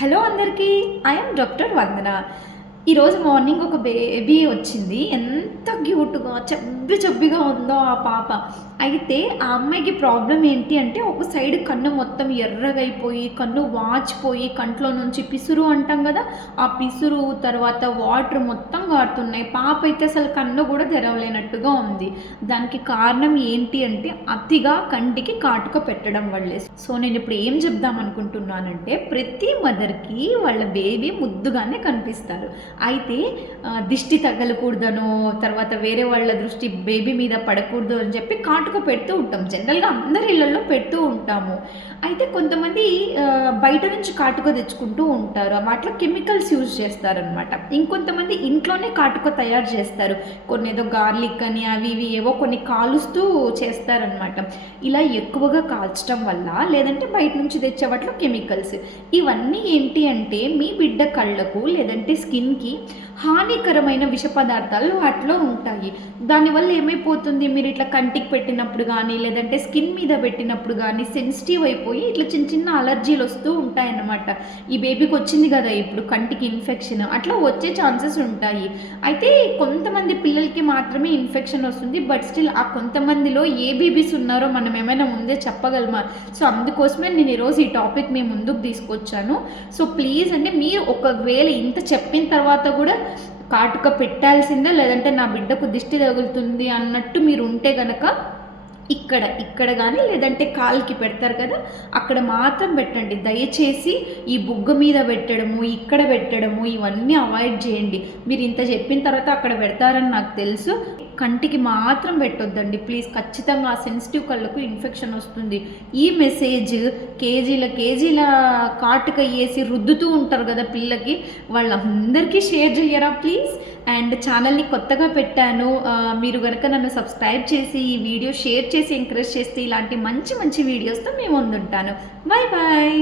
Hello అందరికీ. I am doctor వందన. ఈరోజు morning ఒక బేబీ వచ్చింది. ఎంత క్యూట్‌గా చబ్బిగా ఉందో ఆ పాప. అయితే ఆ అమ్మాయికి ప్రాబ్లమ్ ఏంటి అంటే, ఒక సైడ్ కన్ను మొత్తం ఎర్రగా అయిపోయి, కన్ను వాచిపోయి, కంట్లో నుంచి పిసురు అంటాం గదా! ఆ పిసురు తర్వాత వాటర్ మొత్తం గారుతున్నాయి. పాప అయితే అసలు కన్ను గూడా తెరవలేనట్టుగా ఉంది. దానికి కారణం ఏంటి అంటే, అతిగా కంటికి కాటుక పెట్టడం వల్లే. సో, నేనిప్పుడు ఏం చెప్దామనుకుంటున్నానంటే, ప్రతి మదర్‌కి వాళ్ళ బేబీ ముద్దుగానే కనిపిస్తారు. అయితే దిష్టి తగలకూడదనో, తర్వాత వేరే వాళ్ళ దృష్టి బేబీ మీద పడకూడదు అని చెప్పి కాటుక పెడుతూ ఉంటాం. జనరల్‌గా అందరి ఇళ్లల్లో పెడుతూ ఉంటాము. అయితే కొంతమంది బయట నుంచి కాటుక తెచ్చుకుంటూ ఉంటారు. వాటిలో కెమికల్స్ యూజ్ చేస్తారనమాట. ఇంకొంతమంది ఇంట్లోనే కాటుక తయారు చేస్తారు. కొన్ని ఏదో గార్లిక్ అని అవి ఇవి ఏవో కొన్ని కాలుస్తూ చేస్తారనమాట. ఇలా ఎక్కువగా కాల్చడం వల్ల, లేదంటే బయట నుంచి తెచ్చే వాటిలో కెమికల్స్, ఇవన్నీ ఏంటి అంటే మీ బిడ్డ కళ్ళకు లేదంటే స్కిన్‌కి హానికరమైన విష పదార్థాలు వాటిలో ఉంటాయి. దానివల్ల ఏమైపోతుంది, మీరు ఇట్లా కంటికి పెట్టినప్పుడు గానీ, లేదంటే స్కిన్ మీద పెట్టినప్పుడు గానీ సెన్సిటివ్ అయిపోయి ఇట్లా చిన్న చిన్న అలర్జీలు వస్తూ ఉంటాయన్నమాట. ఈ బేబీకి వచ్చింది కదా ఇప్పుడు కంటికి ఇన్ఫెక్షన్, అట్లా వచ్చే ఛాన్సెస్ ఉంటాయి. అయితే కొంతమంది పిల్లలకి మాత్రమే ఇన్ఫెక్షన్ వస్తుంది. బట్ స్టిల్ ఆ కొంతమందిలో ఏ బేబీస్ ఉన్నారో మనం ఏమైనా ముందే చెప్పగలమా? సో, అందుకోసమే నేను ఈరోజు ఈ టాపిక్ మీ ముందుకు తీసుకొచ్చాను. సో, ప్లీజ్ అండి, మీరు ఒకవేళ ఇంత చెప్పిన తర్వాత కూడా కాటుక పెట్టాల్సిందే, లేదంటే నా బిడ్డకు దిష్టి తగులుతుంది అన్నట్టు మీరు ఉంటే గనక ఇక్కడ కానీ, లేదంటే కాలుకి పెడతారు కదా, అక్కడ మాత్రం పెట్టండి. దయచేసి ఈ బుగ్గ మీద పెట్టడము, ఇక్కడ పెట్టడము ఇవన్నీ అవాయిడ్ చేయండి. మీరు ఇంత చెప్పిన తర్వాత అక్కడ పెడతారని నాకు తెలుసు. కంటికి మాత్రం పెట్టొద్దండి ప్లీజ్. ఖచ్చితంగా ఆ సెన్సిటివ్ కళ్ళకు ఇన్ఫెక్షన్ వస్తుంది. ఈ మెసేజ్ కేజీల కాటుక వేసి రుద్దుతూ ఉంటారు కదా పిల్లకి, వాళ్ళందరికీ షేర్ చెయ్యరా ప్లీజ్. అండ్ ఛానల్ని కొత్తగా పెట్టాను, మీరు కనుక నన్ను సబ్స్క్రైబ్ చేసి ఈ వీడియో షేర్ చేసి ఎంకరేజ్ చేస్తే ఇలాంటి మంచి మంచి వీడియోస్తో మేము ముందుంటాను. Bye bye.